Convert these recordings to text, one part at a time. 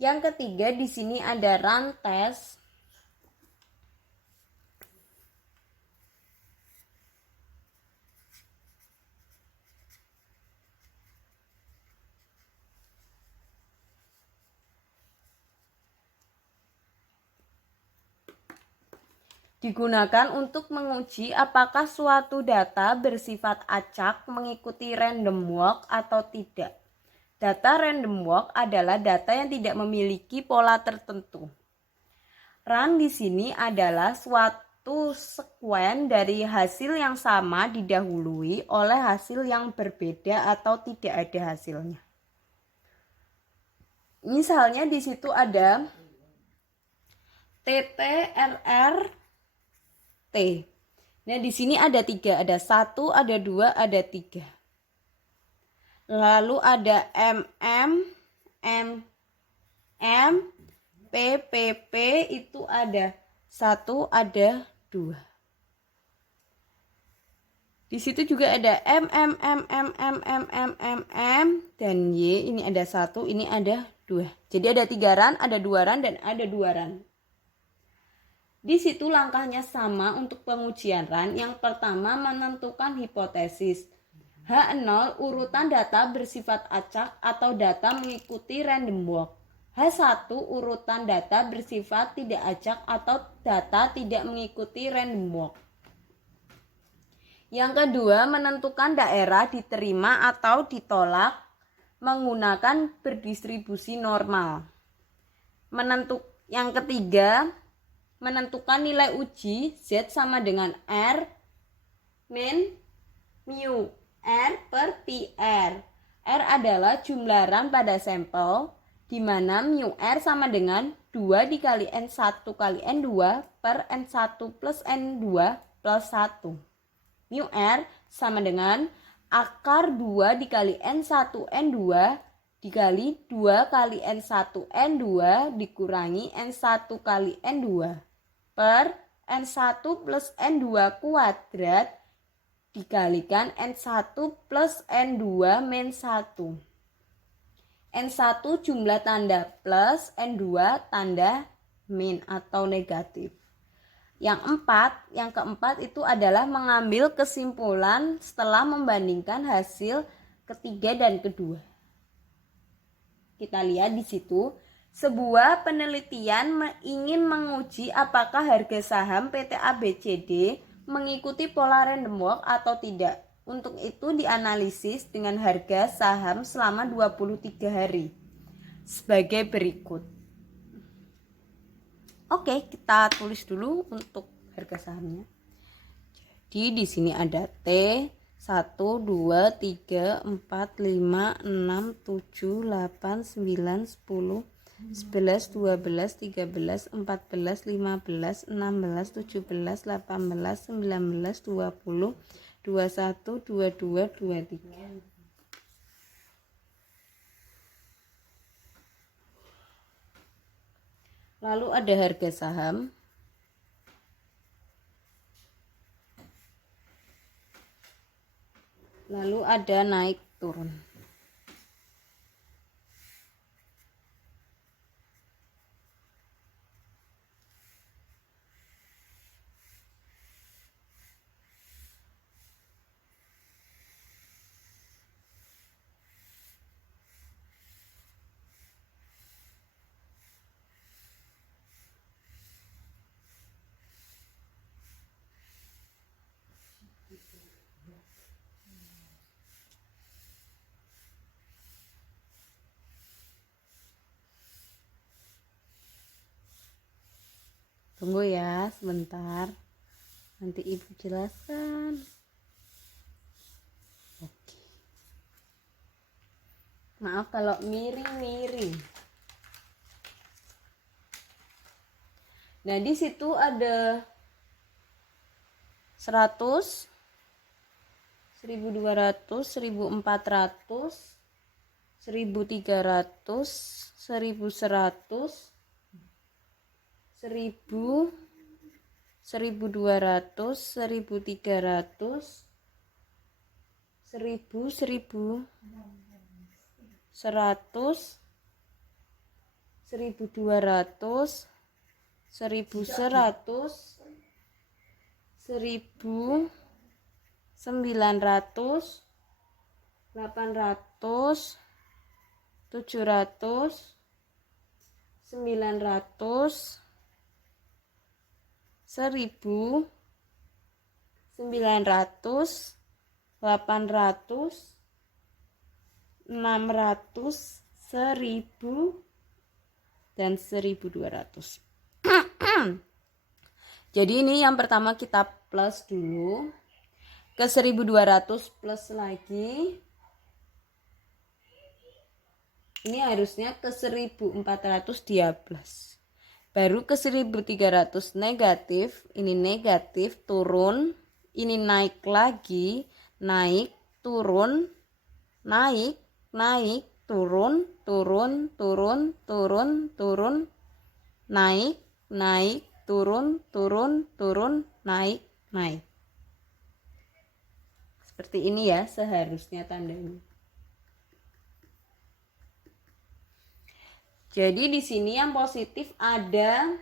Yang ketiga di sini ada run test. Digunakan untuk menguji apakah suatu data bersifat acak mengikuti random walk atau tidak. Data random walk adalah data yang tidak memiliki pola tertentu. Run di sini adalah suatu sekuen dari hasil yang sama didahului oleh hasil yang berbeda atau tidak ada hasilnya. Misalnya di situ ada TTRR T. Nah, di sini ada 3, ada 1, ada 2, ada 3. Lalu ada PPP itu ada 1, ada 2. Di situ juga ada dan Y, ini ada 1, ini ada 2. Jadi ada 3 run, ada 2 run, dan ada 2 run. Di situ langkahnya sama untuk pengujian run. Yang pertama menentukan hipotesis. H0 urutan data bersifat acak atau data mengikuti random walk. H1 urutan data bersifat tidak acak atau data tidak mengikuti random walk. Yang kedua menentukan daerah diterima atau ditolak menggunakan berdistribusi normal. Yang ketiga menentukan nilai uji Z sama dengan R min mu R per pi R. R adalah jumlah run pada sampel, di mana mu R sama dengan 2 dikali N1 kali N2 per N1 plus N2 plus 1. Mu R sama dengan akar 2 dikali N1 N2 dikali 2 kali N1 N2 dikurangi N1 kali N2 per N1 plus N2 kuadrat dikalikan N1 plus N2 min 1. N1 jumlah tanda plus, N2 tanda min atau negatif. Yang keempat itu adalah mengambil kesimpulan setelah membandingkan hasil ketiga dan kedua. Kita lihat di situ. Sebuah penelitian ingin menguji apakah harga saham PT ABCD mengikuti pola random walk atau tidak. Untuk itu dianalisis dengan harga saham selama 23 hari. Sebagai berikut. Oke, kita tulis dulu untuk harga sahamnya. Jadi di sini ada T 1, 2, 3, 4, 5, 6, 7, 8, 9, 10, 11, 12, 13, 14, 15, 16, 17, 18, 19, 20, 21, 22, 23. Lalu ada harga saham. Lalu ada naik turun. Tunggu ya sebentar, nanti ibu jelaskan. Oke. Maaf kalau miring-miring. Nah di situ ada 100, 1200, 1400, 1300, 1100, 1000, 1200, 1300, 1000, 100, 1200, 1100, 1900, 800, 700, 900, 1000, 900, 800, 600, 1000, dan 1200. Jadi ini yang pertama kita plus dulu. Ke 1200 plus lagi. Ini harusnya ke 1400 dia plus. Baru ke 1300 negatif. Ini negatif, turun. Ini naik lagi. Naik, turun. Naik, naik, turun, turun, turun, turun, turun. Naik, naik, turun, turun, turun, naik, naik. Seperti ini ya seharusnya tandanya. Jadi di sini yang positif ada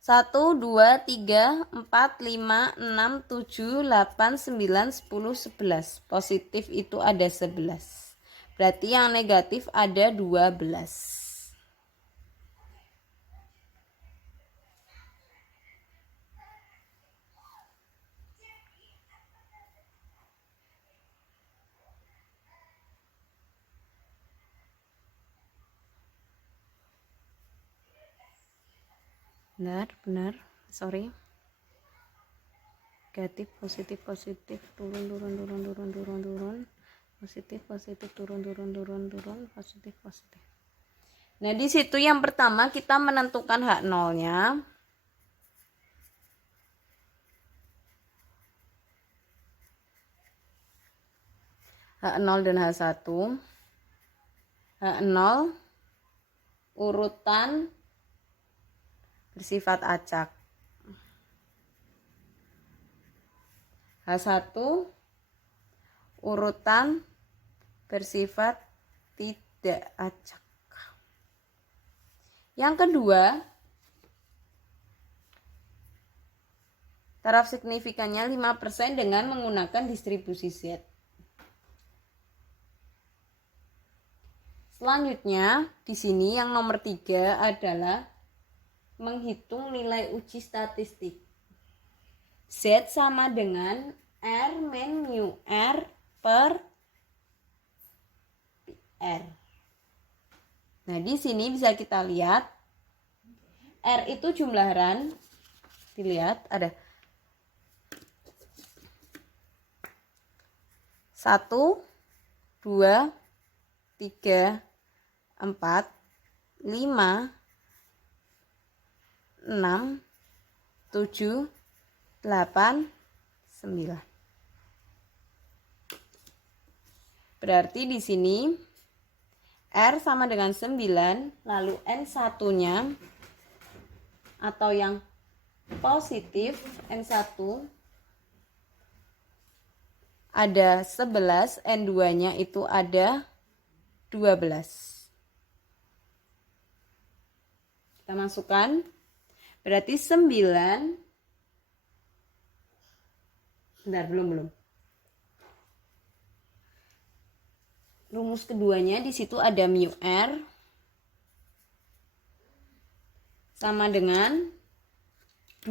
1, 2, 3, 4, 5, 6, 7, 8, 9, 10, 11. Positif itu ada 11. Berarti yang negatif ada 12. Benar, sorry. Negatif, positif, turun, positif, turun, positif. Nah, di situ yang pertama kita menentukan H nolnya. H0 dan H1. H0 urutan bersifat acak. H1 urutan bersifat tidak acak. Yang kedua, taraf signifikannya 5% dengan menggunakan distribusi Z. Selanjutnya, di sini yang nomor 3 adalah menghitung nilai uji statistik. Z sama dengan R min mu R per R. Nah, di sini bisa kita lihat R itu jumlah harian. Dilihat ada 1, 2, 3, 4, 5, 6, 7, 8, 9. Berarti di sini R sama dengan 9, lalu N1-nya atau yang positif N1 ada 11, N2-nya itu ada 12. Kita masukkan. Berarti 9. Bentar, belum. Rumus keduanya di situ ada mu R sama dengan 2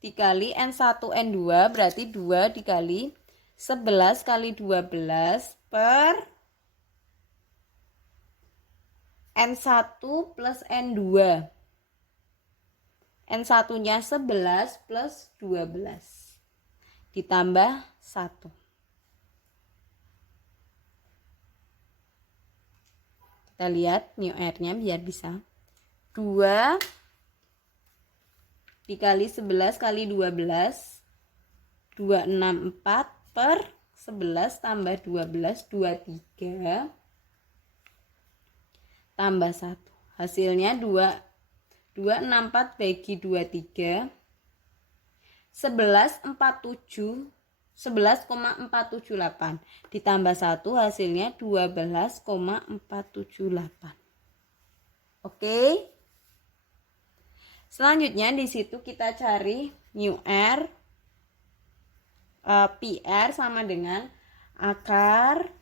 dikali N1 N2, berarti 2 dikali 11 kali 12 per N1 plus N2. N1-nya 11 plus 12. Ditambah 1. Kita lihat mu R-nya biar bisa. 2 dikali 11 kali 12. 264 per 11 tambah 12, 23. Tambah 1. Hasilnya 264 bagi 23. 1147 11,478 ditambah 1 hasilnya 12,478. Oke. Selanjutnya di situ kita cari mu R, pi R sama dengan akar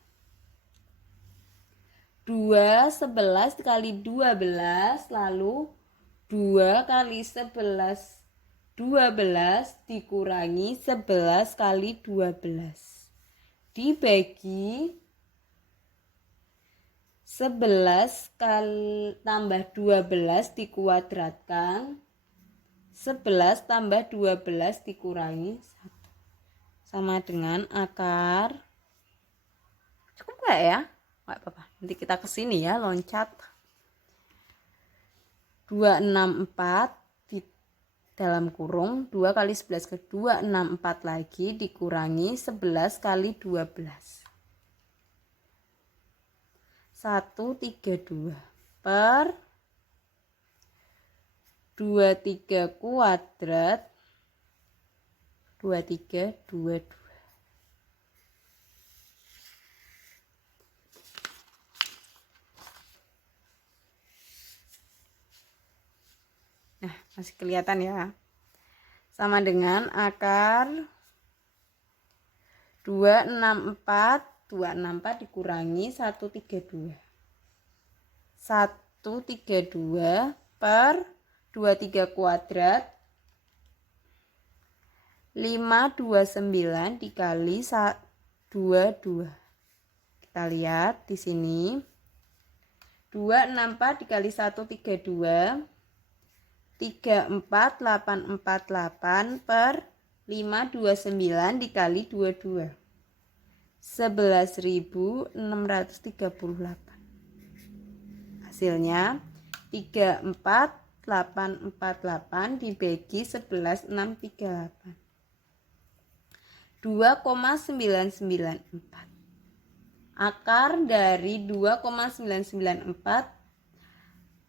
2/11 kali 12 lalu 2 kali 11 dikurangi 11 kali 12 dibagi 11 kali tambah 12 dikuadratkan 11 tambah 12 dikurangi 1 sama dengan akar, cukup gak ya? Gak apa-apa, nanti kita kesini ya, loncat 264 di dalam kurung 2 kali 11 ke 264 lagi dikurangi 11 kali 12 132 per 23 kuadrat 2322. Nah, masih kelihatan ya. Sama dengan akar 264 dikurangi 132. 132 per 23 kuadrat 529 dikali 22. Kita lihat di sini. 264 dikali 132 34848 per 529 dikali 22 11.638. Hasilnya 34848 dibagi 11.638 2,994. Akar dari 2,994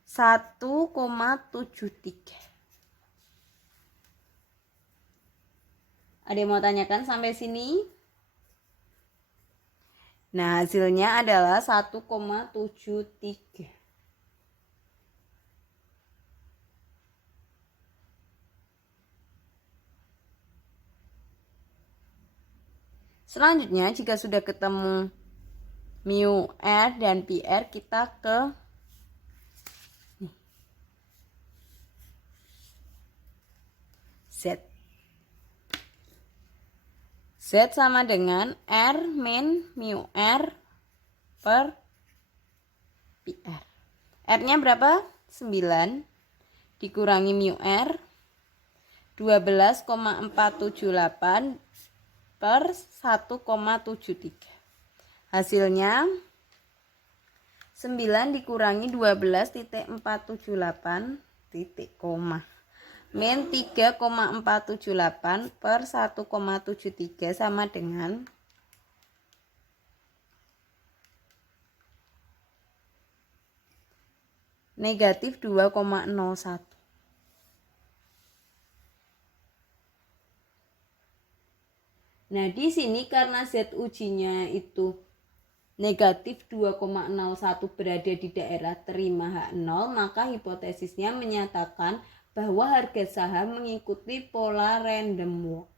1,73. Ada yang mau tanyakan sampai sini? Nah, hasilnya adalah 1,73. Selanjutnya, jika sudah ketemu mu R dan pi R, kita ke Z. Z sama dengan R min mu R per pi R. R-nya berapa? 9 dikurangi mu R 12,478 per 1,73. Hasilnya 9 dikurangi 12,478 titik koma min 3,478 per 1,73 sama dengan negatif 2,01. Nah, di sini karena Z ujinya itu negatif 2,01 berada di daerah terima H0, maka hipotesisnya menyatakan bahwa harga saham mengikuti pola random walk.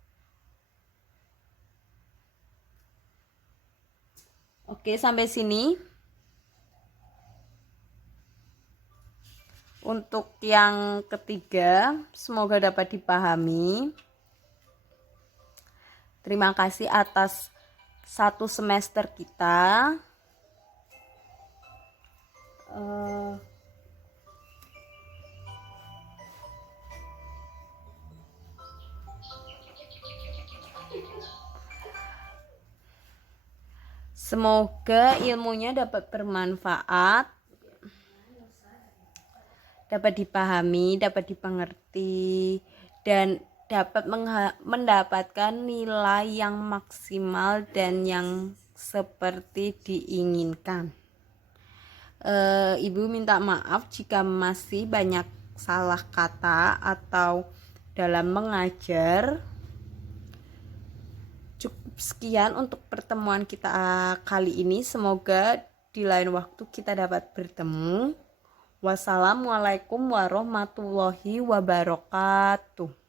Oke, sampai sini. Untuk yang ketiga, semoga dapat dipahami. Terima kasih atas satu semester kita. Semoga ilmunya dapat bermanfaat, dapat dipahami, dapat dipengerti, dan dapat mendapatkan nilai yang maksimal dan yang seperti diinginkan. Ibu minta maaf jika masih banyak salah kata atau dalam mengajar. Sekian untuk pertemuan kita kali ini. Semoga di lain waktu kita dapat bertemu. Wassalamualaikum warahmatullahi wabarakatuh.